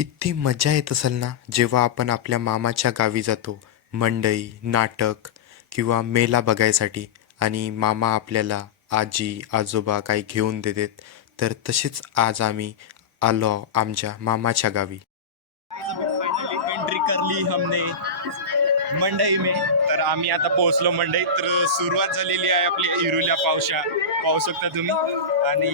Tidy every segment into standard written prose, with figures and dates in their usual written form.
किती मजा येत असेल ना जेव्हा आपण आपल्या मामाच्या गावी जातो. मंडई, नाटक किंवा मेला बघायसाठी आणि मामा आपल्याला आजी आजोबा काही घेऊन देतात. तर तसेच आज आम्ही आलो आमच्या मामाच्या गावी. फायनली एंट्री करली हमने मंडई में. तर आम्ही आता पोहोचलो मंडईत. तर सुरुवात झालेली आहे आपली इरुल्या पाहू शकता तुम्ही. आणि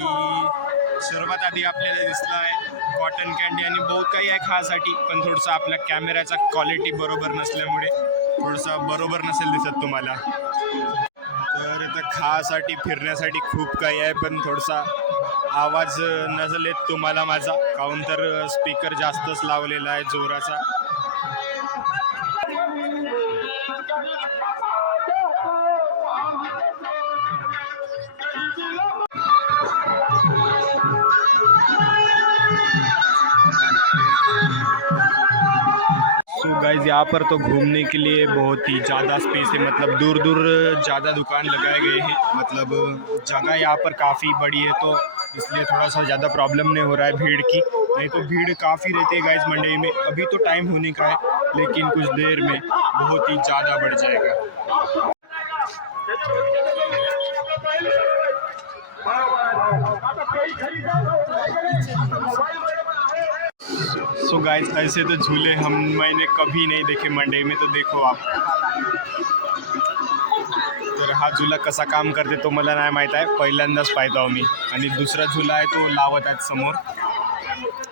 सर्वात आधी आपल्याला दिसलं आहे कॉटन कॅन्डी आणि बहुत काही आहे खासाठी, पण थोडंसं आपल्या कॅमेऱ्याचा क्वालिटी बरोबर नसल्यामुळे थोडंसं बरोबर नसेल दिसत तुम्हाला. तर इथं खासाठी फिरण्यासाठी खूप काही आहे, पण थोडासा आवाज नसेल येत तुम्हाला माझा, काहून तर स्पीकर जास्तच लावलेला आहे जोराचा. सो गाइस, यहाँ पर तो घूमने के लिए बहुत ही ज़्यादा स्पेस है, मतलब दूर दूर ज़्यादा दुकान लगाए गए हैं, मतलब जगह यहाँ पर काफ़ी बड़ी है, तो इसलिए थोड़ा सा ज़्यादा प्रॉब्लम नहीं हो रहा है भीड़ की. नहीं तो भीड़ काफ़ी रहती है गाइस मंडी में. अभी तो टाइम होने का है, लेकिन कुछ देर में बहुत ही ज़्यादा बढ़ जाएगा. सो गाइस, ऐसे तो झूले मैंने कभी नहीं देखे मंडई में, तो देखो आप. तर हा झुला कसा काम करते तो मला नाही माहीत आहे, पहिल्यांदाच पाहतो आम्ही. आणि दुसरा झुला आहे तो लावत आहेत समोर,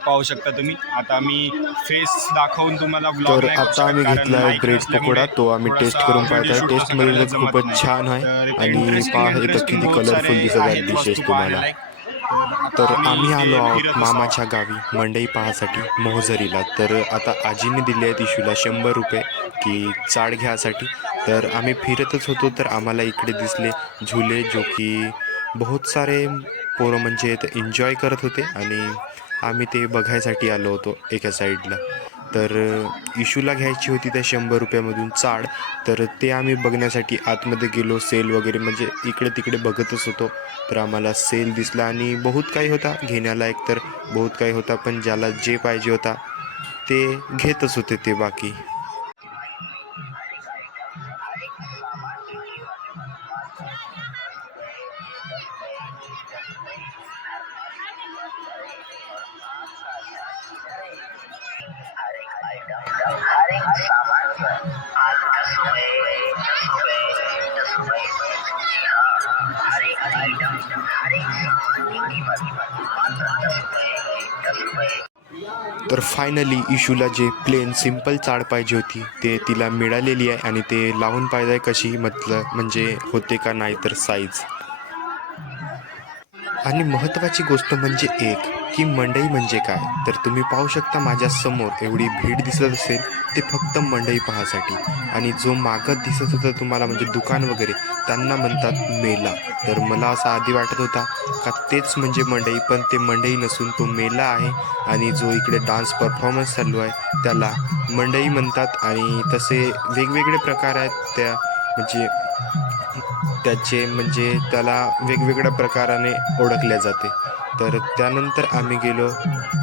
पाहू शकता तुम्ही. आता मी फेस दाखवून तुम्हाला ब्लॉग तर नाही करू आता आम्ही शकत, कारण घेतला आहे माईक ब्रेड नसल्यामुळे पकोडा. तो आम्ही टेस्ट थोडासा करून पाहत व्हिडिओ आहे. शूट तसं टेस्टमध्ये करायला तर जमत खूपच नाही. छान आहे तर इथं आणि पहा इथं इंटरेस्टिंग किती बहुत कलरफुल सारे दिसत आहेत आहेत डिशेस वस्तू तुम्हाला. पाहण्यालायक. तर आता आम्ही आलो इथे आहोत फिरत मामाच्या असावं. गावी मंडई पाहासाठी मोहझरीला. तर आता आजीने दिले आहेत इशूला 100 रुपये की चाळ घ्यासाठी. तर आम्ही फिरतच होतो तर आम्हाला इकडे दिसले झुले, जो की बहुत सारे पोरं म्हणजे ते एन्जॉय करत होते आणि आम्ही ते बघायसाठी आलो होतो एका साईडला. तर इशूला घ्यायची होती त्या 100 रुपयामधून चाळ. तर ते आम्ही बघण्यासाठी आतमध्ये गेलो. सेल वगैरे म्हणजे इकडे तिकडे बघतच होतो. तर आम्हाला सेल दिसला आणि बहुत काही होता घेण्यालायक, तर बहुत काही होता, पण ज्याला जे पाहिजे होता ते घेतच होते ते बाकी. तर फायनली इशूला जे प्लेन सिंपल चाळ पाहिजे होती ते तिला मिळालेली आहे आणि ते लावून पाहिजे आहे कशी म्हणजे होते का नाही तर साईज. आणि महत्त्वाची गोष्ट म्हणजे एक की मंडई म्हणजे काय, तर तुम्ही पाहू शकता माझ्या समोर एवढी भीड दिसत असेल ते फक्त मंडई पाहासाठी. आणि जो मागत दिसत होता तुम्हाला म्हणजे दुकान वगैरे, त्यांना म्हणतात मेला. तर मला असं आधी वाटत होता का तेच म्हणजे मंडई, पण ते मंडई नसून तो मेला आहे. आणि जो इकडे डान्स परफॉर्मन्स चालू आहे त्याला मंडई म्हणतात. आणि तसे वेगवेगळे प्रकार आहेत त्या म्हणजे त्याचे म्हणजे त्याला वेगवेगळ्या प्रकाराने ओळखल्या जाते. तर त्यानंतर आम्ही गेलो,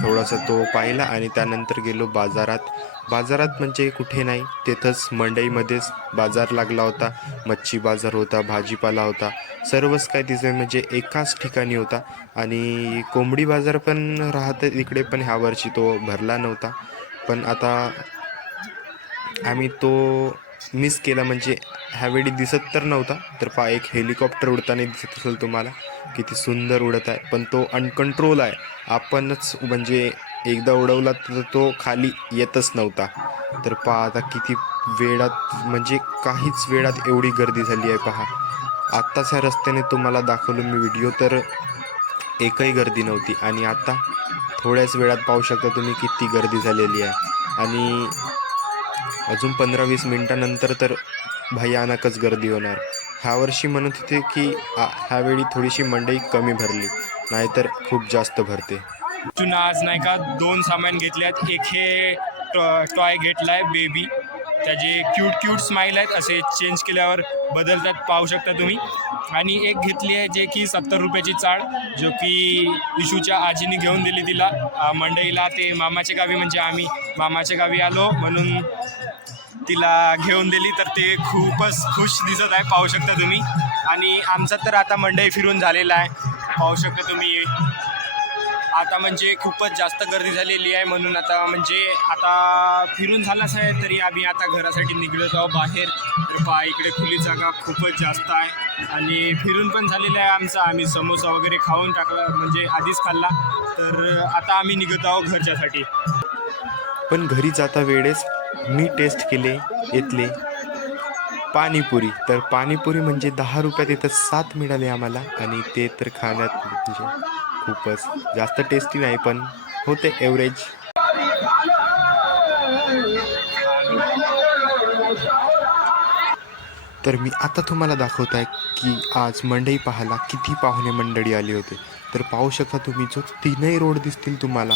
थोडासा तो पाहिला आणि त्यानंतर गेलो बाजारात. बाजारात म्हणजे कुठे नाही, तिथंच मंडईमध्येच बाजार लागला होता. मच्छी बाजार होता, भाजीपाला होता, सर्वच काय तिथे म्हणजे एकाच ठिकाणी होता. आणि कोंबडी बाजार पण राहते इकडे, पण ह्या वर्षी तो भरला नव्हता. पण आता आम्ही तो मिस केला, म्हणजे ह्यावेळी दिसत तर नव्हता. तर एक हेलिकॉप्टर उडताना दिसत असेल तुम्हाला, किती सुंदर उडत आहे, पण तो अनकंट्रोल आहे. आपणच म्हणजे एकदा उडवला तर तो खाली येतच नव्हता. तर पहा आता किती वेळात म्हणजे काहीच वेळात एवढी गर्दी झाली आहे पहा. आत्ताच ह्या रस्त्याने तुम्हाला दाखवलं मी व्हिडिओ, तर एकही गर्दी नव्हती. आणि आता थोड्याच वेळात पाहू शकता तुम्ही किती गर्दी झालेली आहे. आणि अजून 15-20 मिनटानंतर तर भयानकच गर्दी होणार. ह्या वर्षी म्हणत होते की ह्यावेळी थोडीशी मंडई कमी भरली, नाहीतर खूप जास्त भरते. चुना आज नाही का 2 सामान घेतले आहेत. एक हे टॉय घेतला आहे बेबी, त्याचे क्यूट क्यूट स्माईल आहेत, असे चेंज केल्यावर बदलतात पाहू शकता तुम्ही. आणि एक घेतली आहे जे की 70 रुपयाची चाळ, जो की इशूच्या आजीने घेऊन दिली तिला मंडईला. ते मामाच्या गावी, म्हणजे आम्ही मामाच्या गावी आलो म्हणून तिला घेऊन दिली. तर ते खूपच खुश दिसत आहे पाहू शकता तुम्ही. आणि आमचा तर आता मंडई फिरून झालेला आहे पाहू शकता तुम्ही. आता म्हणजे खूपच जास्त गर्दी झालेली आहे म्हणून आता फिरून झालाच आहे, तरी आम्ही आता घरासाठी निघत आहोत बाहेर. तर पहा इकडे खुली जागा खूपच जास्त आहे आणि फिरून पण झालेलं आहे आमचं. आम्ही समोसा वगैरे खाऊन टाकला, म्हणजे आधीच खाल्ला. तर आता आम्ही निघत आहोत घरच्यासाठी. पण घरी जाता वेळेस मी टेस्ट केले इथले पाणीपुरी. तर पाणीपुरी म्हणजे 10 रुपयात इथं 7 मिळाले आम्हाला. आणि ते तर खाण्यात म्हणजे खूपच जास्त टेस्टी नाही, पण होते ॲव्हरेज. तर मी आता तुम्हाला दाखवत आहे की आज मंडई पाहायला किती पाहुणे मंडळी आली होते. तर पाहू शकता तुम्ही, जो 3ही रोड दिसतील तुम्हाला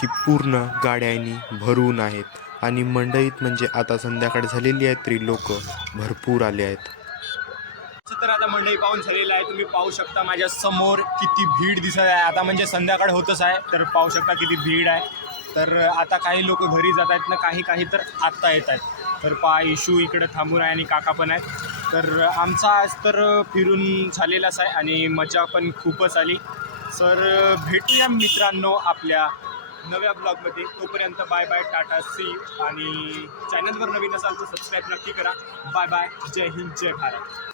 की पूर्ण गाड्यांनी भरून आहेत. आणि मंडईत म्हणजे आता संध्याकाळ झालेली आहे तरी लोक भरपूर आले आहेत. तर आता मंडई पाहून झालेलं आहे. तुम्ही पाहू शकता माझ्या समोर किती भीड दिसत आहे. आता म्हणजे संध्याकाळ होतच आहे, तर पाहू शकता किती भीड आहे. तर आता काही लोक घरी जात आहेत ना, काही तर आत्ता येत आहेत. तर पहा इशू इकडे थांबून आहे आणि काका पण आहेत. तर आमचा आज तर फिरून झालेलाच आहे आणि मजा पण खूपच आली. तर भेटूया मित्रांनो आपल्या नव्या ब्लॉगमध्ये. तोपर्यंत बाय बाय, टाटा, सी यू. आणि चॅनलवर नवीन असाल तर सबस्क्राईब नक्की करा. बाय बाय, जय हिंद, जय भारत.